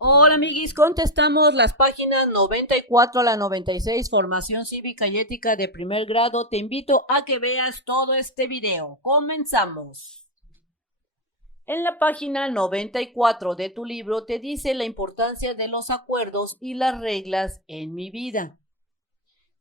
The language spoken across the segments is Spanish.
Hola amiguis, contestamos las páginas 94 a la 96, Formación Cívica y Ética de primer grado. Te invito a que veas todo este video. Comenzamos. En la página 94 de tu libro te dice la importancia de los acuerdos y las reglas en mi vida.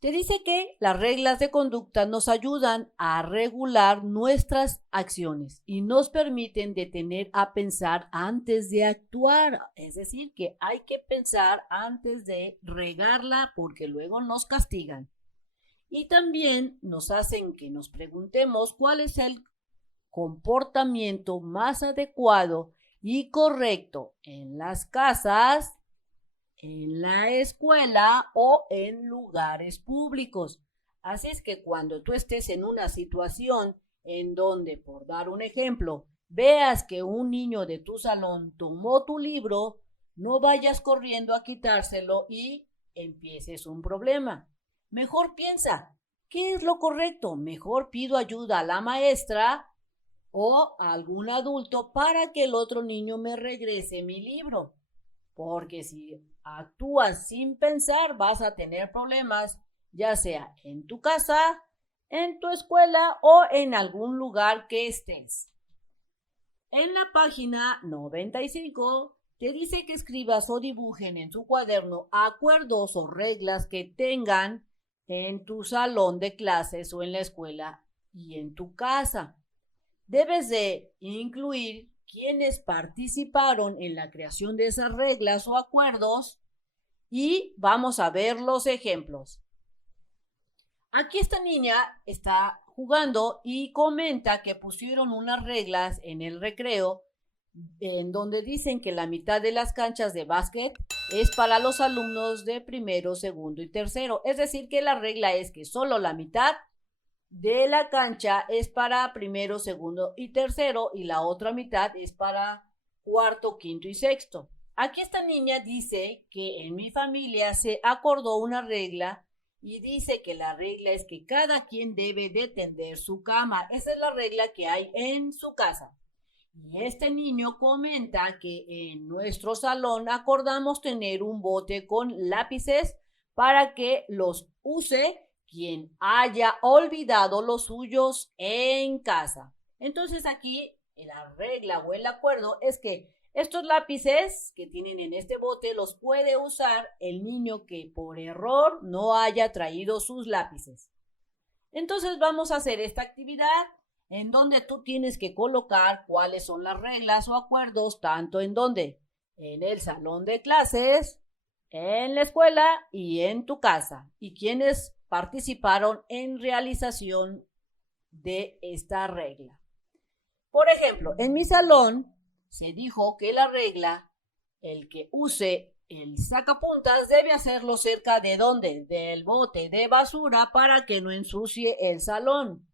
Te dice que las reglas de conducta nos ayudan a regular nuestras acciones y nos permiten detener a pensar antes de actuar. Es decir, que hay que pensar antes de regarla porque luego nos castigan. Y también nos hacen que nos preguntemos cuál es el comportamiento más adecuado y correcto en las casas, en la escuela o en lugares públicos. Así es que cuando tú estés en una situación en donde, por dar un ejemplo, veas que un niño de tu salón tomó tu libro, no vayas corriendo a quitárselo y empieces un problema. Mejor piensa, ¿qué es lo correcto? Mejor pido ayuda a la maestra o a algún adulto para que el otro niño me regrese mi libro. Porque si actúas sin pensar, vas a tener problemas, ya sea en tu casa, en tu escuela o en algún lugar que estés. En la página 95 te dice que escribas o dibujen en su cuaderno acuerdos o reglas que tengan en tu salón de clases o en la escuela y en tu casa. Debes de incluir quienes participaron en la creación de esas reglas o acuerdos y vamos a ver los ejemplos. Aquí esta niña está jugando y comenta que pusieron unas reglas en el recreo en donde dicen que la mitad de las canchas de básquet es para los alumnos de primero, segundo y tercero. Es decir, que la regla es que solo la mitad de la cancha es para primero, segundo y tercero y la otra mitad es para cuarto, quinto y sexto. Aquí esta niña dice que en mi familia se acordó una regla y dice que la regla es que cada quien debe de tender su cama. Esa es la regla que hay en su casa. Y este niño comenta que en nuestro salón acordamos tener un bote con lápices para que los use quien haya olvidado los suyos en casa. Entonces aquí la regla o el acuerdo es que estos lápices que tienen en este bote los puede usar el niño que por error no haya traído sus lápices. Entonces vamos a hacer esta actividad en donde tú tienes que colocar cuáles son las reglas o acuerdos, tanto en donde, en el salón de clases, en la escuela y en tu casa, y quienes participaron en realización de esta regla. Por ejemplo, en mi salón se dijo que la regla, el que use el sacapuntas debe hacerlo cerca de donde, del bote de basura para que no ensucie el salón.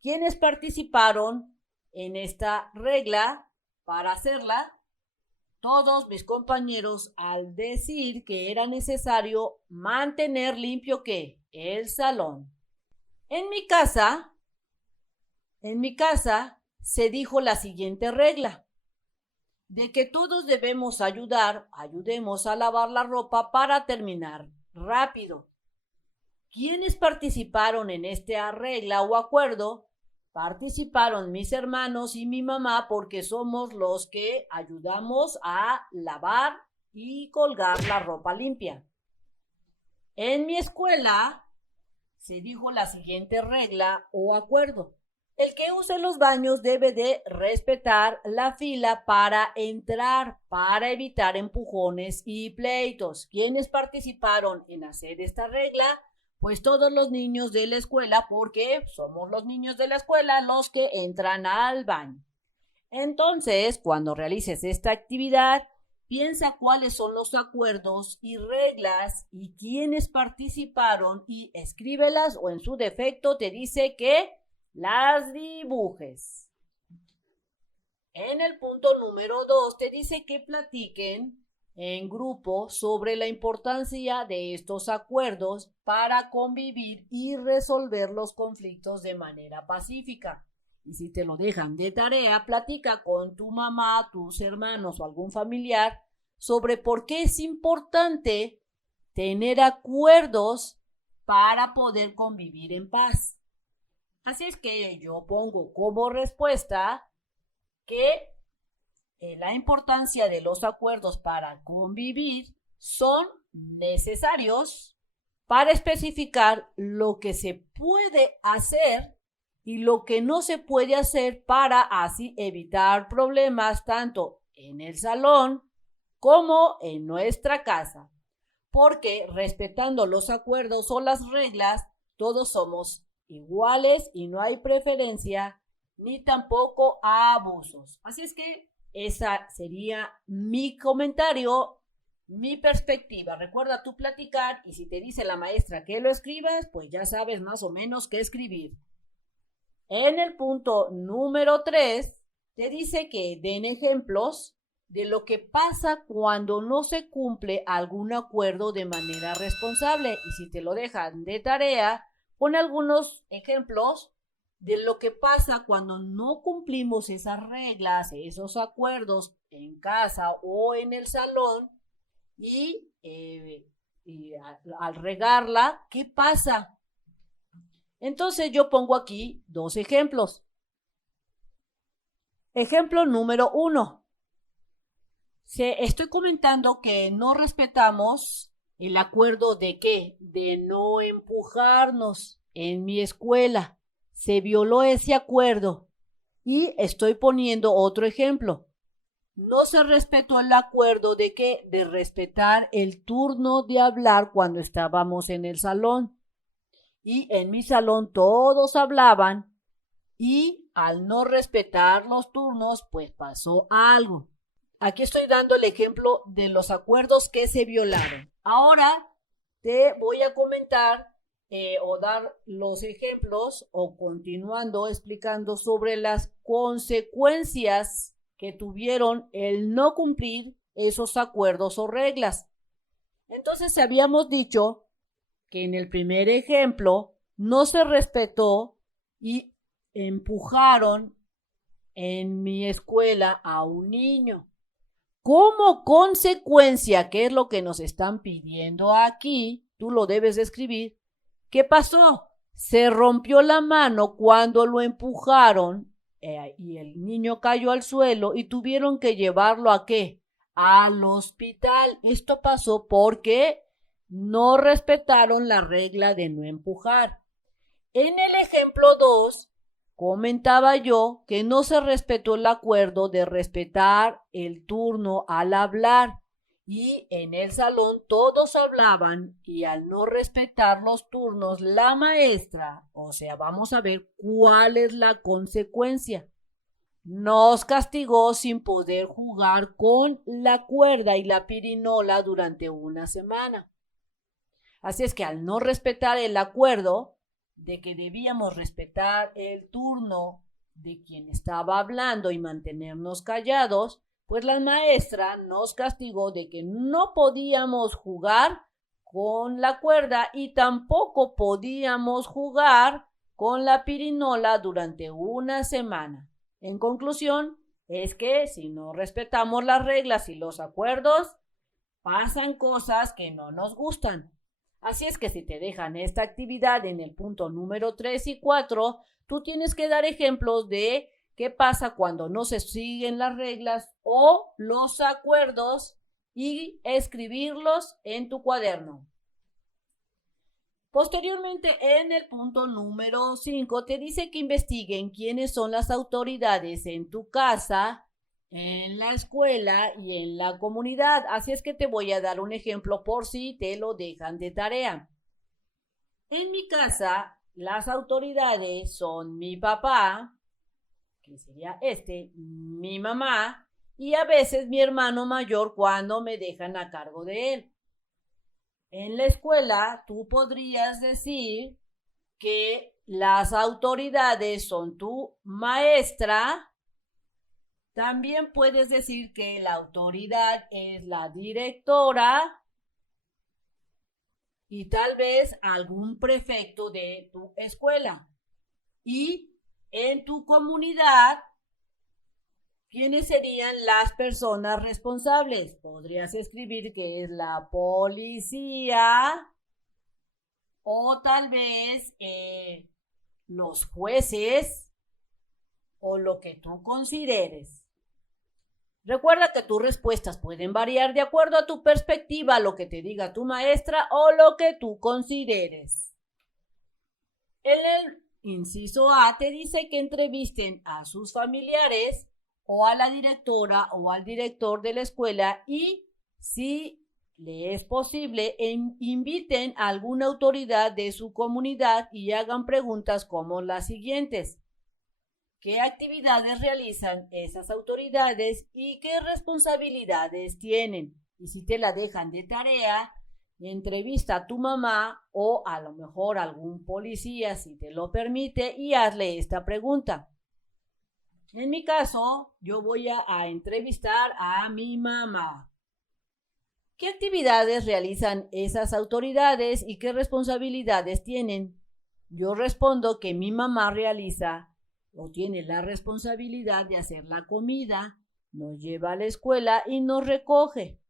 ¿Quiénes participaron en esta regla para hacerla? Todos mis compañeros al decir que era necesario mantener limpio ¿qué? El salón. En mi casa, en mi casa se dijo la siguiente regla, de que todos debemos ayudemos a lavar la ropa para terminar rápido. ¿Quiénes participaron en esta regla o acuerdo? Participaron mis hermanos y mi mamá porque somos los que ayudamos a lavar y colgar la ropa limpia. En mi escuela se dijo la siguiente regla o acuerdo. El que use los baños debe de respetar la fila para entrar, para evitar empujones y pleitos. ¿Quiénes participaron en hacer esta regla? Pues todos los niños de la escuela, porque somos los niños de la escuela los que entran al baño. Entonces, cuando realices esta actividad, piensa cuáles son los acuerdos y reglas y quiénes participaron y escríbelas o en su defecto te dice que las dibujes. En el punto número 2 te dice que platiquen en grupo sobre la importancia de estos acuerdos para convivir y resolver los conflictos de manera pacífica. Y si te lo dejan de tarea, platica con tu mamá, tus hermanos o algún familiar sobre por qué es importante tener acuerdos para poder convivir en paz. Así es que yo pongo como respuesta que la importancia de los acuerdos para convivir son necesarios para especificar lo que se puede hacer y lo que no se puede hacer para así evitar problemas tanto en el salón como en nuestra casa. Porque respetando los acuerdos o las reglas, todos somos iguales y no hay preferencia ni tampoco abusos. Así es que esa sería mi comentario, mi perspectiva. Recuerda tú platicar y si te dice la maestra que lo escribas, pues ya sabes más o menos qué escribir. En el punto número 3, te dice que den ejemplos de lo que pasa cuando no se cumple algún acuerdo de manera responsable. Y si te lo dejan de tarea, pon algunos ejemplos de lo que pasa cuando no cumplimos esas reglas, esos acuerdos en casa o en el salón y al regarla, ¿qué pasa? Entonces yo pongo aquí 2 ejemplos. Ejemplo número 1. Estoy comentando que no respetamos el acuerdo de ¿qué? De no empujarnos en mi escuela. Se violó ese acuerdo. Y estoy poniendo otro ejemplo. No se respetó el acuerdo de ¿qué? De respetar el turno de hablar cuando estábamos en el salón. Y en mi salón todos hablaban y al no respetar los turnos, pues pasó algo. Aquí estoy dando el ejemplo de los acuerdos que se violaron. Ahora te voy a comentar o dar los ejemplos o continuando explicando sobre las consecuencias que tuvieron el no cumplir esos acuerdos o reglas. Entonces habíamos dicho que en el primer ejemplo no se respetó y empujaron en mi escuela a un niño. Como consecuencia, ¿qué es lo que nos están pidiendo aquí? Tú lo debes escribir. ¿Qué pasó? Se rompió la mano cuando lo empujaron y el niño cayó al suelo y tuvieron que llevarlo ¿a qué? Al hospital. Esto pasó porque no respetaron la regla de no empujar. En el ejemplo 2, comentaba yo que no se respetó el acuerdo de respetar el turno al hablar y en el salón todos hablaban y al no respetar los turnos la maestra, o sea, vamos a ver cuál es la consecuencia. Nos castigó sin poder jugar con la cuerda y la pirinola durante una semana. Así es que al no respetar el acuerdo de que debíamos respetar el turno de quien estaba hablando y mantenernos callados, pues la maestra nos castigó de que no podíamos jugar con la cuerda y tampoco podíamos jugar con la pirinola durante una semana. En conclusión, es que si no respetamos las reglas y los acuerdos, pasan cosas que no nos gustan. Así es que si te dejan esta actividad en el punto número 3 y 4, tú tienes que dar ejemplos de qué pasa cuando no se siguen las reglas o los acuerdos y escribirlos en tu cuaderno. Posteriormente, en el punto número 5, te dice que investiguen quiénes son las autoridades en tu casa, en la escuela y en la comunidad. Así es que te voy a dar un ejemplo por si te lo dejan de tarea. En mi casa, las autoridades son mi papá, que sería mi mamá, y a veces mi hermano mayor cuando me dejan a cargo de él. En la escuela, tú podrías decir que las autoridades son tu maestra. También puedes decir que la autoridad es la directora y tal vez algún prefecto de tu escuela. Y en tu comunidad, ¿quiénes serían las personas responsables? Podrías escribir que es la policía o tal vez los jueces o lo que tú consideres. Recuerda que tus respuestas pueden variar de acuerdo a tu perspectiva, lo que te diga tu maestra o lo que tú consideres. En el inciso A te dice que entrevisten a sus familiares o a la directora o al director de la escuela y, si le es posible, inviten a alguna autoridad de su comunidad y hagan preguntas como las siguientes. ¿Qué actividades realizan esas autoridades y qué responsabilidades tienen? Y si te la dejan de tarea, entrevista a tu mamá o a lo mejor a algún policía, si te lo permite, y hazle esta pregunta. En mi caso, yo voy a entrevistar a mi mamá. ¿Qué actividades realizan esas autoridades y qué responsabilidades tienen? Yo respondo que mi mamá realiza o tiene la responsabilidad de hacer la comida, nos lleva a la escuela y nos recoge.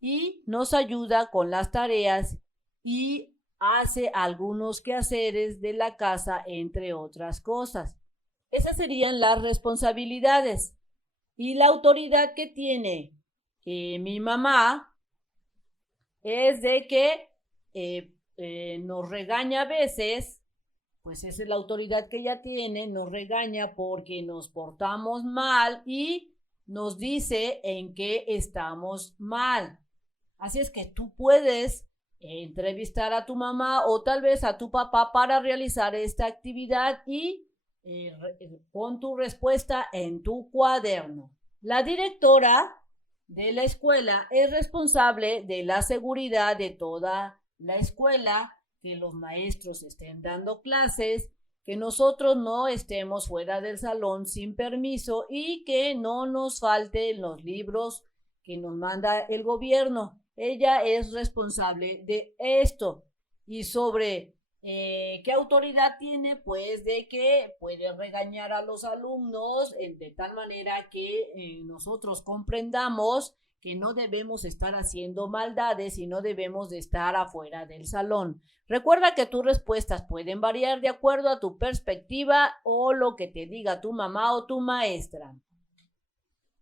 Y nos ayuda con las tareas y hace algunos quehaceres de la casa, entre otras cosas. Esas serían las responsabilidades. Y la autoridad que tiene mi mamá es de que nos regaña a veces. Pues esa es la autoridad que ella tiene, nos regaña porque nos portamos mal y nos dice en qué estamos mal. Así es que tú puedes entrevistar a tu mamá o tal vez a tu papá para realizar esta actividad y pon tu respuesta en tu cuaderno. La directora de la escuela es responsable de la seguridad de toda la escuela, que los maestros estén dando clases, que nosotros no estemos fuera del salón sin permiso y que no nos falten los libros que nos manda el gobierno. Ella es responsable de esto. Y sobre ¿qué autoridad tiene? Pues de que puede regañar a los alumnos de tal manera que nosotros comprendamos que no debemos estar haciendo maldades y no debemos de estar afuera del salón. Recuerda que tus respuestas pueden variar de acuerdo a tu perspectiva o lo que te diga tu mamá o tu maestra.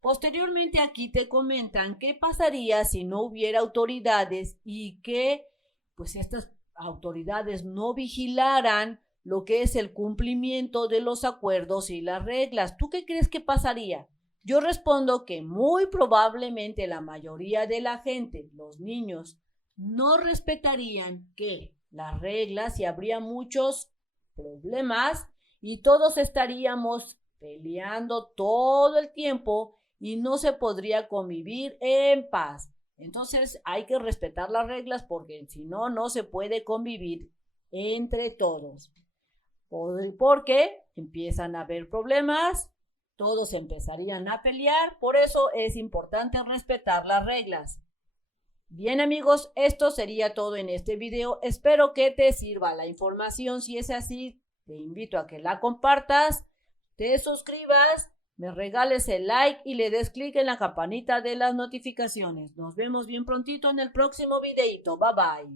Posteriormente aquí te comentan qué pasaría si no hubiera autoridades y que pues estas autoridades no vigilaran lo que es el cumplimiento de los acuerdos y las reglas. ¿Tú qué crees que pasaría? Yo respondo que muy probablemente la mayoría de la gente, los niños, no respetarían que las reglas y habría muchos problemas y todos estaríamos peleando todo el tiempo y no se podría convivir en paz. Entonces hay que respetar las reglas porque si no, no se puede convivir entre todos. Porque empiezan a haber problemas, todos empezarían a pelear, por eso es importante respetar las reglas. Bien amigos, esto sería todo en este video. Espero que te sirva la información. Si es así, te invito a que la compartas, te suscribas, me regales el like y le des clic en la campanita de las notificaciones. Nos vemos bien prontito en el próximo videito. Bye bye.